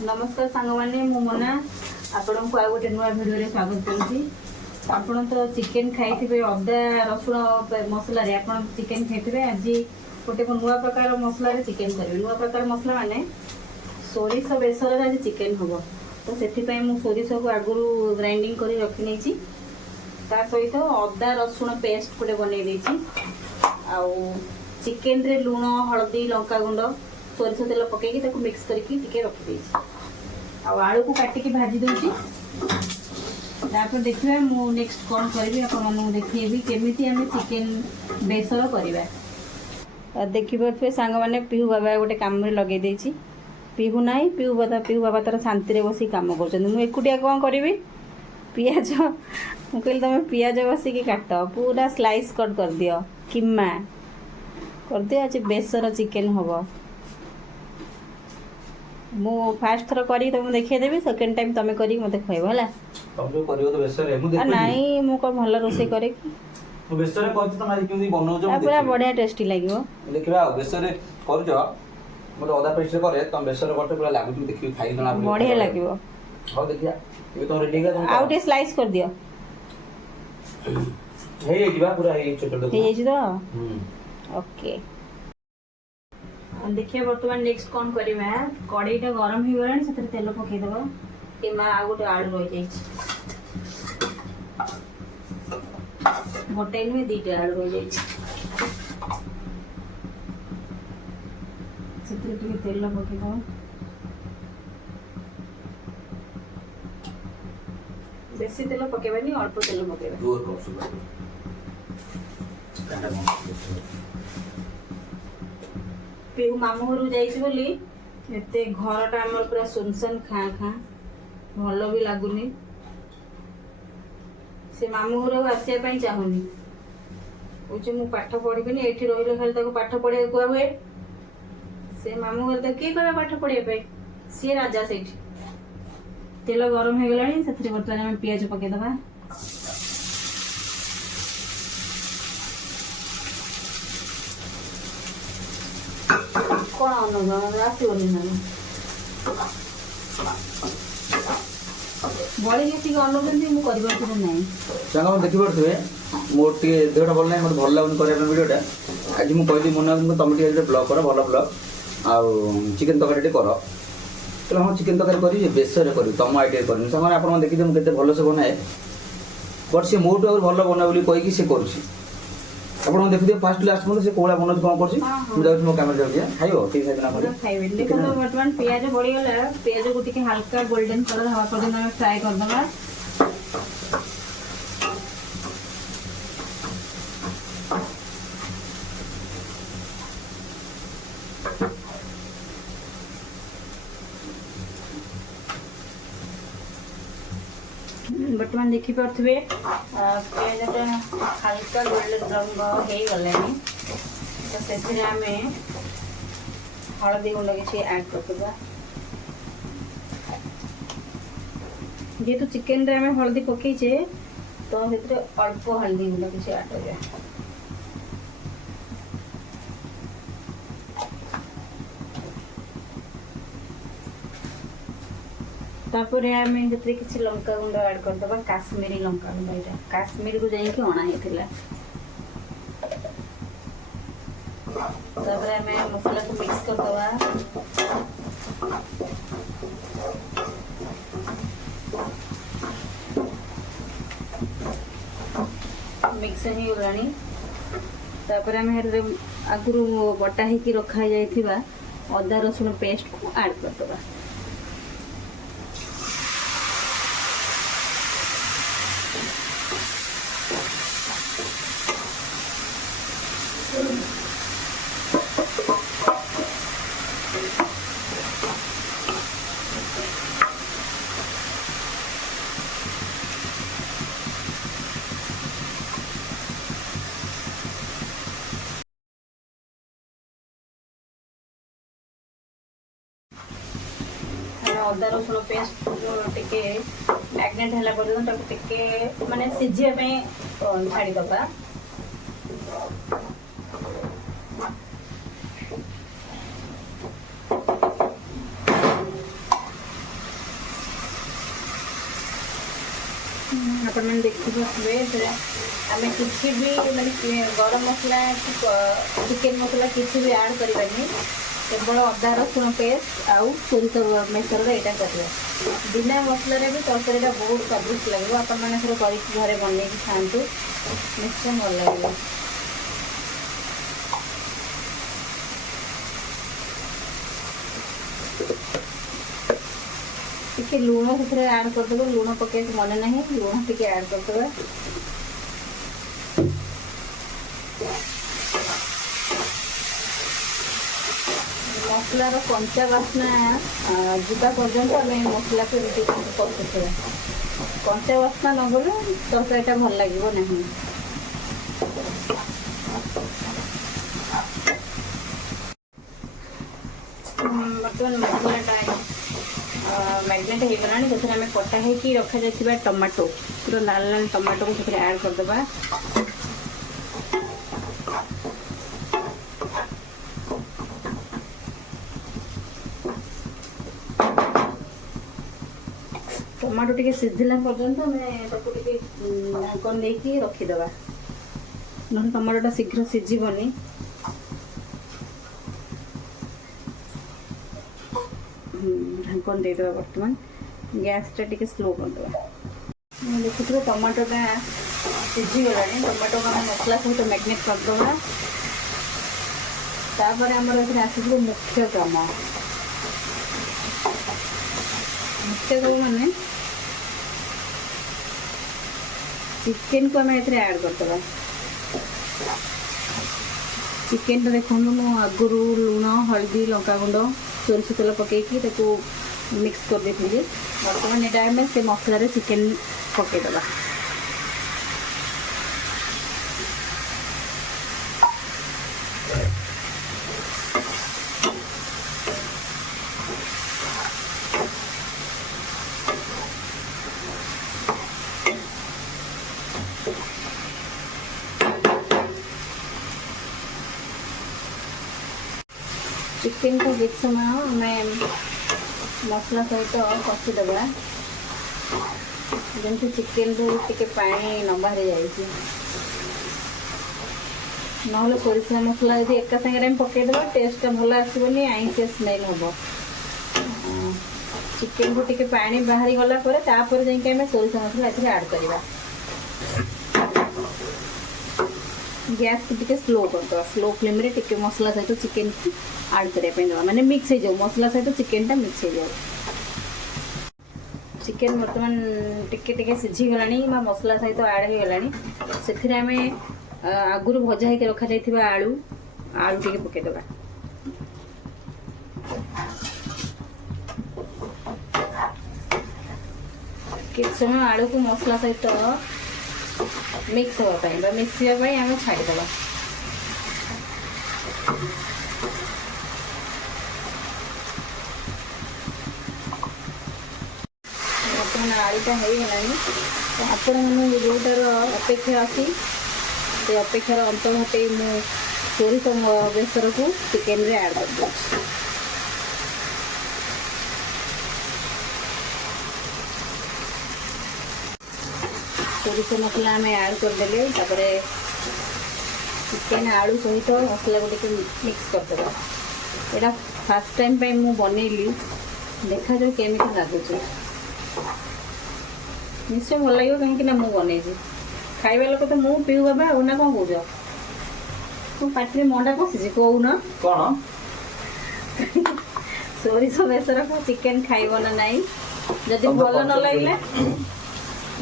नमस्कार सांग मैंने मु मोना आपण को आ गोटे नुआ भिडियो रे स्वागत करूची। आपण तो चिकन खाइथिबे अदा रसुण मसला रे आपण चिकन खाइथिबे। आज गोटे नुआ प्रकार मसला रे चिकन करबे। नुआ प्रकार मसला माने सोरिष बेसर रे आज चिकन होबो। तो सेथि पय मु सोरिष को आगुरु ग्राइंडिंग करी रखि नेची। ता सहित अदा रसुण पेस्ट गोटे बनै देची। आ चिकन रे लूण हळदी लंका गुंड सोरिष तेल पकईकी ताको मिक्स करके टिके रखि देछि। आलू को काटिकी भाजी दूसरी तापर देखिए मु नेक्स्ट कौन करी आपको देखी केमी आम चिकेन बेसर करवा। देखिए सांग मैंने पीहू बाबा गोटे कम लगे देछि। पीहू ना पीहू बाबा तार शांति बस कम कर कौन करी पियाज मुझे तुम पियाज बसिकी काट पूरा स्लाइस कट कर दियो किमा कर दियो। आज बेसर चिकेन हम मु फास्ट थर करी तुम देखिए देबी सेकंड टाइम तमे करी मते खइबो हला तुम जो करियो तो बेसर है मु देखि नहीं मु को भल रोसे करे तो बेसर रे कहत त मारी केमि बनौ जो पूरा बढ़िया टेस्टी लागिवो। देखिबा बेसर रे कर जो मोर अदा पेस्ट रे करे तुम बेसर रे करते पूरा लागु तुम देखि खाइ जणा बढ़िया लागिवो। हो देखिया ए तो रेडी का तुम आउटे स्लाइस कर दियो हे दिबा पूरा हे छोट छोट हे तो ओके। देखिए बर्तमान नेक्स्ट कौन करवा कड़ईटा गरम हो गला से तेल पकईदेव कि आ गोटे आलू रही गोटे नुहे दीटा आलू रही तेल पकईदेव बेसी तेल पकेबानी अल्प तेल पकेबा। पीहू मामू घर जाते घरटा आम पूरा सुनसान खाँ खाँ भल भी लगुनि से मामू घर आसवाई चाहूनी कहे मु पाठ पढ़ी ये रही खाली पाठ पढ़ा कह हुए से मामू घर किए कह पाठ पढ़ाई सी राजा से तेल गरम हो गला से बर्तमान आम पियाज पकईदबा। कौन आसोनी ना बड़ी जी अनुपी मुझे सांग देखिपे मोर टे देहटा भल ना मतलब भल लगुन कर भिडियोटा आज मुझे कहली मोना तुम टे ब्लग कर भल ब्लग आउ चिकेन तरकारी कर तो हाँ चिकेन तरकारी करी बेसर कर तुम आइडिया कर सांग आप देखिए मुझे भलसे बनाए बट सी मोटू आगे भल बना बोली कहीकि सी करुँच आप देखिए फास्ट लास्ट मतलब से कोला बनौछ कौन कर मो कैमरा जाऊँ खाइब ठीक है खाइबे। देखो तो बर्तमान पियाज बढ़ीगला पियाज को टिके हल्का गोल्डन कलर हवा पर्यंत फ्राए करदबा। बर्तमान देखी पारे पियाजटा हल्का गोल्डन रंग हो गलानी तो से आम हलदी गुंड किसी ऐड करदबा। जेहेतु चिकेन रे आम हलदी पकईचे तो अल्प हलदी गुंड किसी ऐड कर तापर आम किसी लंका गुंड ऐड करदबा काश्मीरी लंका गुंड यहाँ काश्मीर को जाइए अणा होता। तापर आम मसला को मिक्स करदबा मिक्स हो गलानी। तापर आम आगुरी बटा होगी रखा जाइथिबा अदा रसुण पेस्ट को ऐड करदबा। अदा रसुण पेस्ट टिके मैग्नेट है पर्यटन टिके माने सीझे छाड़ीदबा। ଆପଣମାନେ ଦେଖିପାରୁଥିବେ ଏଥିରେ ଆମେ କିଛି ବି ମାନେ ଗରମ ମସଲା କି ଚିକେନ୍ ମସଲା କିଛି ବି ଆଡ଼୍ କରିବାନି, କେବଳ ଅଦା ରସୁଣ ପେଷ୍ଟ ଆଉ ସୋରିଷ ବେସରରେ ଏଇଟା କରିବା। ବିନା ମସଲାରେ ବି ତରକାରୀଟା ବହୁତ ସ୍ୱାଦିଷ୍ଟ ଲାଗିବ। ଆପଣମାନେ ଥରେ କରିକି ଘରେ ବନେଇକି ଖାଆନ୍ତୁ, ନିଶ୍ଚୟ ଭଲ ଲାଗିବ। ଟିକେ ଲୁଣ ସେଥିରେ ଆଡ଼୍ କରିଦେବା, ଲୁଣ ପକେଇବାକୁ ମନେ ନାହିଁ, ଲୁଣ ଟିକେ ଆଡ଼୍ କରିଦେବା। ମସଲାର କଞ୍ଚା ବାସ୍ନା ଯିବା ପର୍ଯ୍ୟନ୍ତ ଆମେ ମସଲାକୁ ଏମିତି କଷୁଥିବା। କଞ୍ଚା ବାସ୍ନା ନ ଗଲେ ତରକାରୀଟା ଭଲ ଲାଗିବ ନାହିଁ। ବର୍ତ୍ତମାନ ମସଲାଟା ମ୍ୟାରିନେଟ୍ ହେଇଗଲାଣି। ସେଥିରେ ଆମେ କଟା ହେଇକି ରଖାଯାଇଥିବା ଟମାଟୋ, ପୁରା ଲାଲ ଲାଲ ଟମାଟୋକୁ ସେଥିରେ ଆଡ଼୍ କରିଦେବା। ଟମାଟୋ ଟିକେ ସିଝିଲା ପର୍ଯ୍ୟନ୍ତ ଆମେ ତାକୁ ଟିକେ ଢାଙ୍କଣ ଦେଇକି ରଖିଦେବା, ନହେଲେ ଟମାଟୋଟା ଶୀଘ୍ର ସିଝିବନି। ଢାଙ୍କଣ ଦେଇଦେବା। ବର୍ତ୍ତମାନ ଗ୍ୟାସଟା ଟିକେ ସ୍ଲୋ କରିଦେବା। ଦେଖୁଥିବେ ଟମାଟୋଟା ସିଝିଗଲାଣି। ଟମାଟୋକୁ ଆମେ ମସଲା ସହିତ ମ୍ୟାରିନେଟ୍ କରିଦେବା। ତାପରେ ଆମର ଏଥିରେ ଆସିଯିବ ମୁଖ୍ୟ କାମ। ମାନେ ଚିକେନକୁ ଆମେ ଏଥିରେ ଆଡ଼୍ କରିଦେବା। ଚିକେନଟା ଦେଖନ୍ତୁ ମୁଁ ଆଗରୁ ଲୁଣ, ହଳଦୀ, ଲଙ୍କାଗୁଣ୍ଡ, ସୋରିଷ ତେଲ ପକେଇକି ତାକୁ ମିକ୍ସ କରିଦେଇଥିଲି। ବର୍ତ୍ତମାନ ଏଇଟା ଆମେ ସେ ମସଲାରେ ଚିକେନ ପକେଇଦେବା। चिकेन को କିଛି ସମୟ ଆମେ ମସଲା ସହିତ କଷିଦେବା, ଯେମିତି ଚିକେନରୁ ଟିକେ ପାଣି ନ ବାହାରି ଯାଇଛି। ନହେଲେ ସୋରିଷ ମସଲା ଯଦି ଏକା ସାଙ୍ଗରେ ଆମେ ପକାଇଦେବା ଟେଷ୍ଟଟା ଭଲ ଆସିବନି, ଆଇଁଷିଆ ସ୍ମେଲ୍ ହେବ। ଚିକେନରୁ ଟିକେ ପାଣି ବାହାରି ଗଲା ପରେ ତାପରେ ଯାଇକି ଆମେ ସୋରିଷ ମସଲା ଏଥିରେ ଆଡ଼୍ କରିବା। ଗ୍ୟାସକୁ ଟିକେ ସ୍ଲୋ କରିଦେବା। ସ୍ଲୋ ଫ୍ଲେମ୍ରେ ଟିକେ ମସଲା ସହିତ ଚିକେନକୁ ଆଡ଼୍ କରିବା ପାଇଁ ଦେବା, ମାନେ ମିକ୍ସ ହେଇଯାଉ, ମସଲା ସହିତ ଚିକେନଟା ମିକ୍ସ ହେଇଯାଉ। ଚିକେନ ବର୍ତ୍ତମାନ ଟିକେ ଟିକେ ସିଝିଗଲାଣି ବା ମସଲା ସହିତ ଆଡ଼୍ ହେଇଗଲାଣି। ସେଥିରେ ଆମେ ଆଗରୁ ଭଜା ହେଇକି ରଖାଯାଇଥିବା ଆଳୁ ଟିକେ ପକାଇଦେବା। କିଛି ସମୟ ଆଳୁକୁ ମସଲା ସହିତ ମିକ୍ସ ହେବା ପାଇଁ ବା ମିଶିବା ପାଇଁ ଆମେ ଛାଡ଼ିଦେବା। ବର୍ତ୍ତମାନ ଆଳୁଟା ହେଇଗଲାଣି। ଆପଣମାନଙ୍କୁ ଯେଉଁଟାର ଅପେକ୍ଷା ଅଛି ସେ ଅପେକ୍ଷାର ଅନ୍ତ ଘଟେଇ ମୁଁ ସୋରିଷ ବେସରକୁ ଚିକେନରେ ଆଡ଼୍ କରିଦେଉଛି। ସୋରିଷ ମସଲା ଆମେ ଆଡ଼୍ କରିଦେଲେ, ତାପରେ ଚିକେନ ଆଳୁ ସହିତ ମସଲାକୁ ଟିକେ ମିକ୍ସ କରିଦେବା। ଏଇଟା ଫାର୍ଷ୍ଟ ଟାଇମ୍ ପାଇଁ ମୁଁ ବନେଇଲି, ଦେଖାଯାଉ କେମିତି ଲାଗୁଛି। ନିଶ୍ଚୟ ଭଲ ଲାଗିବ, କାହିଁକି ନା ମୁଁ ବନେଇଛି। ଖାଇବା ଲୋକ ତ ମୁଁ ପିଉ ବାବା, ଆଉ ନା କ'ଣ କହୁଛ? ମୁଁ ପାଟିରେ ମଣ୍ଡା ପଶିଛି, କହୁନ କ'ଣ? ସୋରିଷ ବେସର ଚିକେନ ଖାଇବ ନା ନାହିଁ? ଯଦି ଭଲ ନ ଲାଗିଲା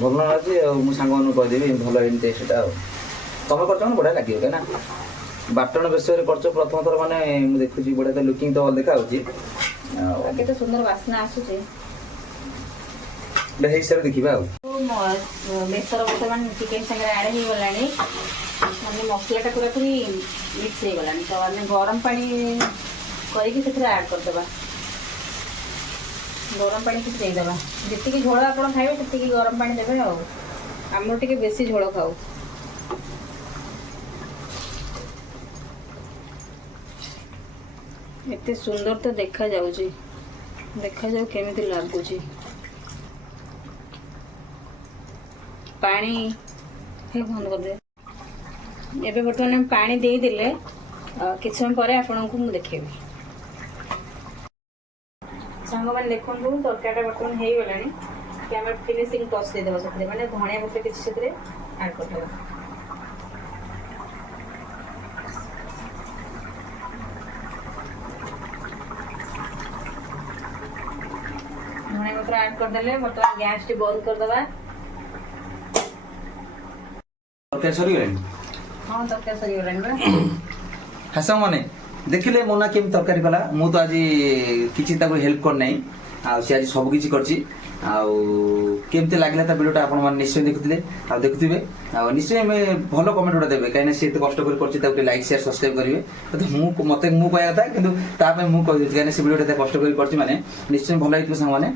ଭଲ ଲାଗୁଛି ଆଉ ମୁଁ ସାଙ୍ଗମାନଙ୍କୁ କହିଦେବି ଭଲ ହେଇନି ଟେଷ୍ଟଟା। ଆଉ ତମେ କରୁଛ ମାନେ ବଢ଼ିଆ ଲାଗିବ, କାହିଁକି ନା ବାଟଣ ବେସରରେ କରୁଛ ପ୍ରଥମ ଥର, ମାନେ ମୁଁ ଦେଖୁଛି ବଢ଼ିଆ ତ ଲୁକିଂ ତ ଭଲ ଦେଖାଯାଉଛି। ଆଉ କେତେ ସୁନ୍ଦର ବାସ୍ନା ଆସୁଛି। ସେଇ ହିସାବରେ ଦେଖିବା। ଆଉ ବେସର ବର୍ତ୍ତମାନ ଚିକେନ ସାଙ୍ଗରେ ଆଡ଼୍ ହେଇଗଲାଣି, ମାନେ ମସଲାଟା ପୁରାପୁରି ମିକ୍ସ ହେଇଗଲାଣି। ତ ଆମେ ଗରମ ପାଣି କରିକି ସେଥିରେ ଆଡ଼୍ କରିଦେବା। ଗରମ ପାଣି କିଛି ଦେଇଦେବା। ଯେତିକି ଝୋଳ ଆପଣ ଖାଇବେ ସେତିକି ଗରମ ପାଣି ଦେବେ। ଆଉ ଆମର ଟିକେ ବେଶୀ ଝୋଳ ଖାଉ। ଏତେ ସୁନ୍ଦର ତ ଦେଖାଯାଉଛି, ଦେଖାଯାଉ କେମିତି ଲାଗୁଛି। ପାଣି ବନ୍ଦ କରିଦେବେ। ଏବେ ବର୍ତ୍ତମାନ ଆମେ ପାଣି ଦେଇଦେଲେ କିଛି ସମୟ ପରେ ଆପଣଙ୍କୁ ମୁଁ ଦେଖେଇବି। ସାଙ୍ଗମାନେ ଦେଖନ୍ତୁ ତରକାରୀଟା ବର୍ତ୍ତମାନ ହେଇଗଲାଣି। କି ଆମେ ଫିନିସିଂ ଟଚ୍ ଦେଇଦେବା ସେଥିରେ, ମାନେ ଧଣିଆ ପତ୍ର କିଛି ସେଥିରେ ଆଡ଼୍ କରିଦେବା। ଧଣିଆ ପତ୍ର ଆଡ଼୍ କରିଦେଲେ ବର୍ତ୍ତମାନ ଗ୍ୟାସ୍ଟି ବନ୍ଦ କରିଦେବା। ତରକାରୀ ସରିଗଲାଣି? ହଁ ତରକାରୀ ସରିଗଲାଣି ବା। ହଁ ସାଙ୍ଗମାନେ ଦେଖିଲେ ମୋନା କେମିତି ତରକାରୀ କଲା। ମୁଁ ତ ଆଜି କିଛି ତାକୁ ହେଲ୍ପ କରିନାହିଁ, ଆଉ ସେ ଆଜି ସବୁ କିଛି କରିଛି। ଆଉ କେମିତି ଲାଗିଲା ତା ଭିଡ଼ିଓଟା ଆପଣମାନେ ନିଶ୍ଚୟ ଦେଖୁଥିଲେ ଆଉ ଦେଖୁଥିବେ। ଆଉ ନିଶ୍ଚୟ ଆମେ ଭଲ କମେଣ୍ଟ ଗୋଟେ ଦେବେ, କାହିଁକିନା ସେ ଏତେ କଷ୍ଟ କରି କରିଛି, ତାକୁ ଟିକେ ଲାଇକ୍ ସେୟାର ସବସ୍କ୍ରାଇବ୍ କରିବେ। ମୋତେ ମୁଁ କହିବା କଥା, କିନ୍ତୁ ତା ପାଇଁ ମୁଁ କହିଦେଉଛି, କାହିଁକିନା ସେ ଭିଡ଼ିଓଟା ଏତେ କଷ୍ଟ କରି କରିଛି ମାନେ ନିଶ୍ଚୟ ଭଲ ହେଇଥିବ ସାଙ୍ଗମାନେ।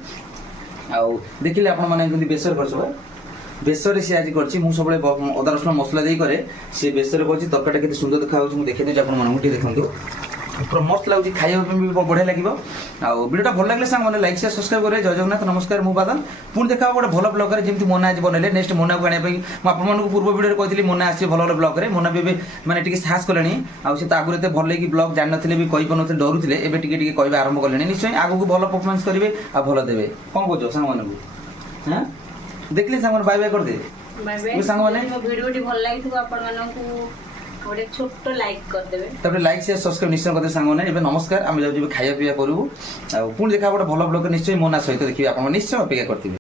ଆଉ ଦେଖିଲେ ଆପଣମାନେ ଯେମିତି ବେସର କରିଛ, ବେସରରେ ସେ ଆଜି କରିଛି। ମୁଁ ସବୁବେଳେ ଅଦା ରସୁଣ ମସଲା ଦେଇ କରେ, ସେ ବେସରରେ କରିଛି। ତରକାରୀଟା କେତେ ସୁନ୍ଦର ଦେଖାଯାଉଛି ମୁଁ ଦେଖେଇ ଦେଉଛି ଆପଣମାନଙ୍କୁ, ଟିକେ ଦେଖନ୍ତୁ। ପୁରା ମସ୍ତ ଲାଗୁଛି, ଖାଇବା ପାଇଁ ବି ବଢ଼ିଆ ଲାଗିବ। ଆଉ ଭିଡ଼ିଓଟା ଭଲ ଲାଗିଲେ ସାଙ୍ଗମାନେ ଲାଇକ୍ ସେୟାର ସବସ୍କ୍ରାଇବ୍ କରିବେ। ଜୟ ଜଗନ୍ନାଥ, ନମସ୍କାର, ମୁଁ ବାଦଲ। ପୁଣି ଦେଖା ହେବ ଗୋଟେ ଭଲ ବ୍ଲଗରେ, ଯେମିତି ମୋନା ଆଜି ବନେଇଲେ। ନେକ୍ସଟ ମୋନାକୁ ଆଣିବା ପାଇଁ ମୁଁ ଆପଣମାନଙ୍କୁ ପୂର୍ବ ଭିଡ଼ିଓରେ କହିଥିଲି ମୋନା ଆସିବେ ଭଲ ଭଲ ବ୍ଲଗରେ। ମୋନା ବି ଏବେ ମାନେ ଟିକେ ସାହସ କଲେଣି। ଆଉ ସେ ତ ଆଗରୁ ଏତେ ଭଲ ଲାଗି ବ୍ଲଗ ଜାଣିନଥିଲେ, ବି କହିପାରୁନଥିଲେ, ଡରୁଥିଲେ। ଏବେ ଟିକେ ଟିକେ କହିବା ଆରମ୍ଭ କଲେଣି। ନିଶ୍ଚୟ ଆଗକୁ ଭଲ ପରଫର୍ମାନ୍ସ କରିବେ ଆଉ ଭଲ ଦେବେ। କ'ଣ କହୁଛ ସାଙ୍ଗମାନଙ୍କୁ? ହଁ ଦେଖିଲେ ସାଙ୍ଗମାନେ ବାଇ ବାଇ କରିଦେ ସାଙ୍ଗମାନେ। ମୋ ଭିଡ଼ିଓଟି ଭଲ ଲାଗିଥିବ ଆପଣମାନଙ୍କୁ ଗୋଟେ ଛୋଟ ଲାଇକ୍ କରିଦେବେ। ତାପରେ ଲାଇକ୍ ସେୟାର ସବସ୍କ୍ରାଇବ୍ ନିଶ୍ଚୟ କରିଦେବେ ସାଙ୍ଗମାନେ। ଏବେ ନମସ୍କାର, ଆମେ ଯାଉଛୁ ଏବେ ଖାଇବା ପିଇବା କରିବୁ। ଆଉ ପୁଣି ଦେଖା ଗୋଟେ ଭଲ ବ୍ଲଗରେ ନିଶ୍ଚୟ ମୋନା ସହିତ ଦେଖିବେ, ଆପଣ ନିଶ୍ଚୟ ଅପେକ୍ଷା କରିଥିବେ।